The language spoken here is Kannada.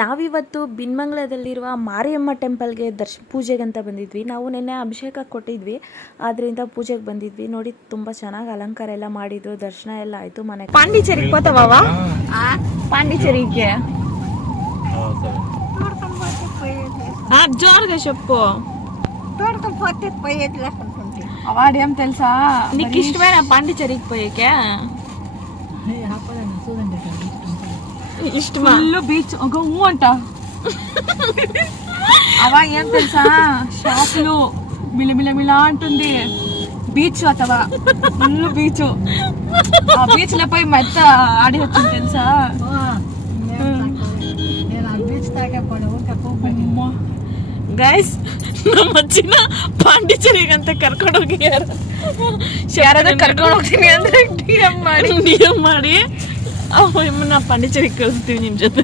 ನಾವಿವತ್ತು ಬಿನ್ಮಂಗ್ಲದಲ್ಲಿರುವ ಮಾರಿಯಮ್ಮ ಟೆಂಪಲ್ಗೆ ಪೂಜೆಗಂತ ಬಂದಿದ್ವಿ. ನಾವು ನಿನ್ನೆ ಅಭಿಷೇಕ ಕೊಟ್ಟಿದ್ವಿ, ಆದ್ದರಿಂದ ಪೂಜೆಗೆ ಬಂದಿದ್ವಿ. ನೋಡಿ ತುಂಬ ಚೆನ್ನಾಗಿ ಅಲಂಕಾರ ಎಲ್ಲ ಮಾಡಿದ್ರು, ದರ್ಶನ ಎಲ್ಲ ಆಯಿತು. ಮನೆ ಪಾಂಡಿಚೇರಿಗೆ పోతావా? పాండిచేరికి జోరుగా చెప్పు. అవాడేం తెలుసా నీకు ఇష్టమైన పాండిచేరికి పోయేకే? ఇష్టమా? ఫుల్ బీచ్ ఒక అంట. అవా ఏం తెలుసా, షాపులు మిలమిలమిలా అంటుంది. బీచ్ అతవా ఫుల్ బీచ్. ఆ బీచ్ లో పోయి మెత్త ఆడి వచ్చింది తెలుసా. ಗೈಸ್, ನಮ್ಮ ಅಜ್ಜಿನ ಪಾಂಡಿಚೇರಿಗೆ ಅಂತ ಕರ್ಕೊಂಡು ಹೋಗಿಯಾರ. ಯಾರಾದ್ರೂ ಕರ್ಕೊಂಡು ಹೋಗ್ತೀನಿ ಅಂದ್ರೆ ಡಿ ಎಂ ಮಾಡಿ ನಾ ಪಾಂಡಿಚೇರಿಗೆ ಕಳಿಸ್ತೀವಿ ನಿಮ್ಮ ಜೊತೆ.